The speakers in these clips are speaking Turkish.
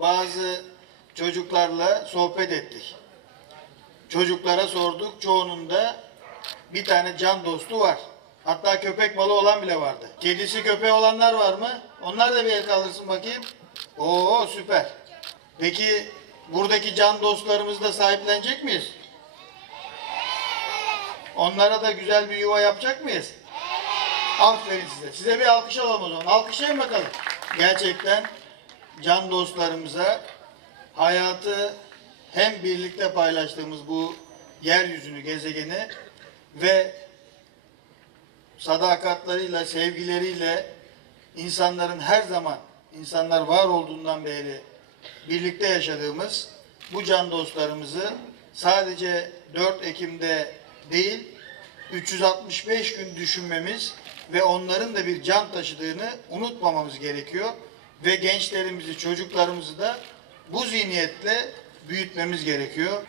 Bazı çocuklarla sohbet ettik. Çocuklara sorduk. Çoğunun da bir tane can dostu var. Hatta köpek balı olan bile vardı. Kedisi köpeği olanlar var mı? Onlar da bir el kaldırsın bakayım. Oo süper. Peki buradaki can dostlarımızı da sahiplenecek miyiz? Onlara da güzel bir yuva yapacak mıyız? Aferin size. Size bir alkış alalım o zaman. Alkışlayın bakalım. Gerçekten can dostlarımıza hayatı hem birlikte paylaştığımız bu yeryüzünü, gezegeni ve sadakatlarıyla, sevgileriyle insanların her zaman, insanlar var olduğundan beri birlikte yaşadığımız bu can dostlarımızı sadece 4 Ekim'de değil, 365 gün düşünmemiz ve onların da bir can taşıdığını unutmamamız gerekiyor. Ve gençlerimizi, çocuklarımızı da bu zihniyetle büyütmemiz gerekiyor.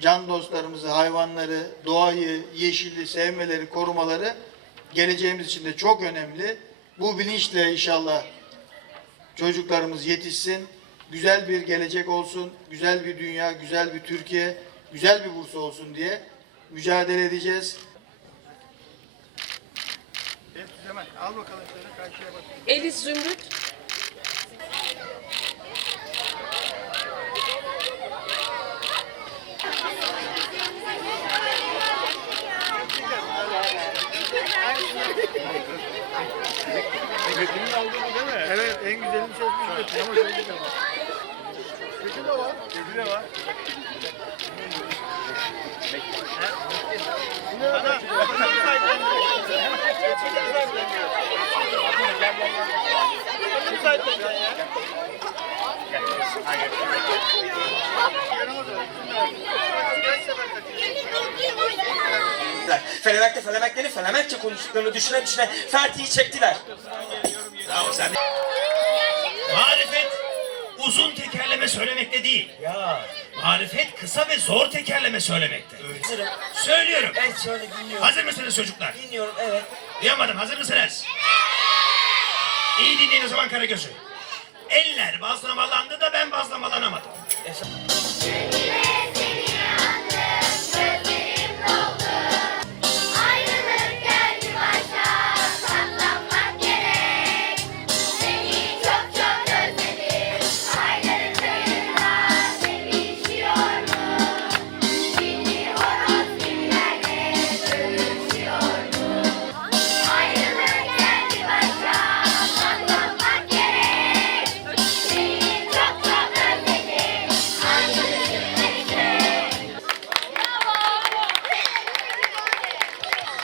Can dostlarımızı, hayvanları, doğayı, yeşili sevmeleri, korumaları geleceğimiz için de çok önemli. Bu bilinçle inşallah çocuklarımız yetişsin, güzel bir gelecek olsun, güzel bir dünya, güzel bir Türkiye, güzel bir Bursa olsun diye mücadele edeceğiz. Elis Zümrüt. Metin'in aldığı bu değil mi? Evet en güzelini seçmiş Metin ama şöyle de var. Kötü de var. Kötü de var. Ana, kapıyı sahiplendiriyor. Geçini sahiplendiriyor. Kapıyı sahiplendiriyor ya. Yaramaz öyle. Kaç sefer kaçırıyor? Felemek de felemekleri felemekçe konuştuklarını düşüne düşüne Ferti'yi çektiler. Bravo sen. Marifet uzun tekerleme söylemekte değil. Ya Marifet kısa ve zor tekerleme söylemekte. hazırım. Söylüyorum. Evet şöyle dinliyorum. Hazır mısınız çocuklar? Dinliyorum evet. Duyamadım. Hazır mısınız? İyi dinleyin o zaman Karagöz'ü. Eller bazlamalandı da ben bazlamalandım.